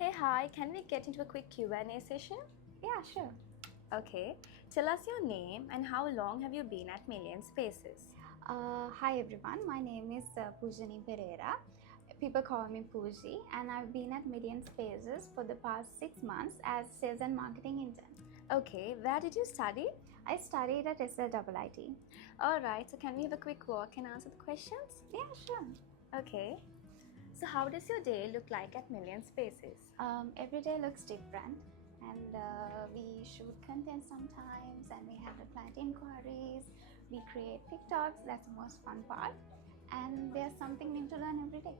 Hey, hi, can we get into a quick Q&A session? Yeah, sure. Okay, tell us your name and how long have you been at MillionSpaces? Hi everyone, my name is Pooji Pereira. People call me Pooji, and I've been at MillionSpaces for the past 6 months as sales and marketing intern. Okay, where did you study? I studied at SLIIT. Alright, so can we have a quick walk and answer the questions? Yeah, sure. Okay, so how does your day look like at MillionSpaces? Every day looks different, and we shoot content sometimes, and we handle client inquiries. We create TikToks, that's the most fun part, and there's something new to learn every day.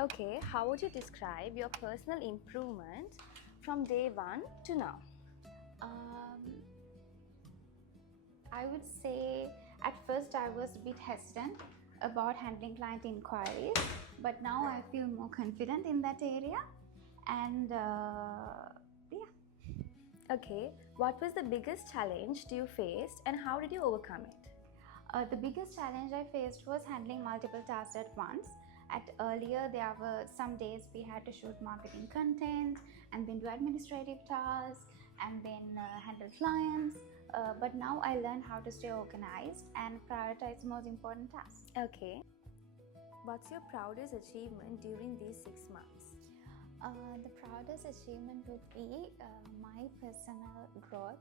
Okay, how would you describe your personal improvement from day one to now? I would say at first I was a bit hesitant about handling client inquiries, but now I feel more confident in that area. And yeah. Okay, what was the biggest challenge you faced and how did you overcome it? The biggest challenge I faced was handling multiple tasks at once. At earlier, there were some days we had to shoot marketing content and then do administrative tasks and then handle clients. But now I learned how to stay organized and prioritize the most important tasks. Okay, what's your proudest achievement during these 6 months? The proudest achievement would be my personal growth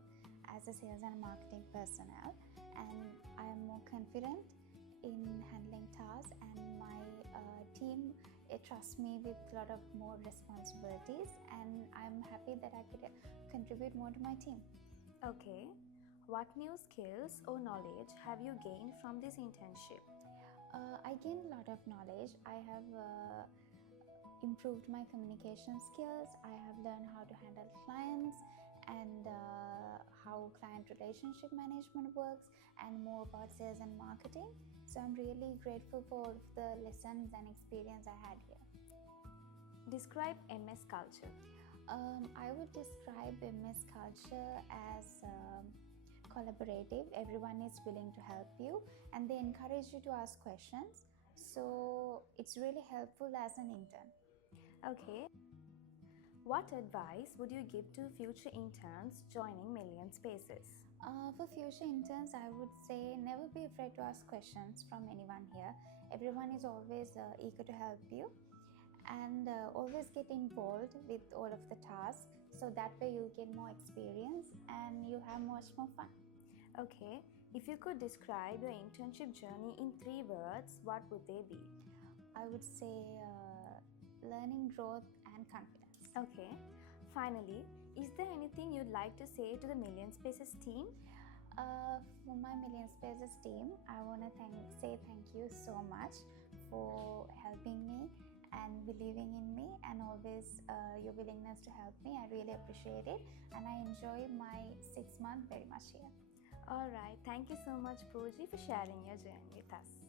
as a sales and marketing personnel, and I am more confident in handling tasks, and my team trusts me with a lot of more responsibilities, and I'm happy that I could contribute more to my team. Okay, what new skills or knowledge have you gained from this internship? I gained a lot of knowledge. I have improved my communication skills. I have learned how to handle clients and how client relationship management works, and more about sales and marketing. So I'm really grateful for all of the lessons and experience I had here. Describe MS culture. I would describe MS culture as collaborative. Everyone is willing to help you and they encourage you to ask questions. So it's really helpful as an intern. Okay. What advice would you give to future interns joining MillionSpaces? For future interns, I would say never be afraid to ask questions from anyone here. Everyone is always eager to help you, and always get involved with all of the tasks, so that way you'll get more experience and you have much more fun. Okay, if you could describe your internship journey in 3 words, what would they be? I would say learning, growth, and confidence. Okay, finally, is there anything you'd like to say to the MillionSpaces team? For my MillionSpaces team, I want to say thank you so much for helping me and believing in me, and always your willingness to help me. I really appreciate it, and I enjoy my 6 months very much here. Alright, thank you so much, Pooji, for sharing your journey with us.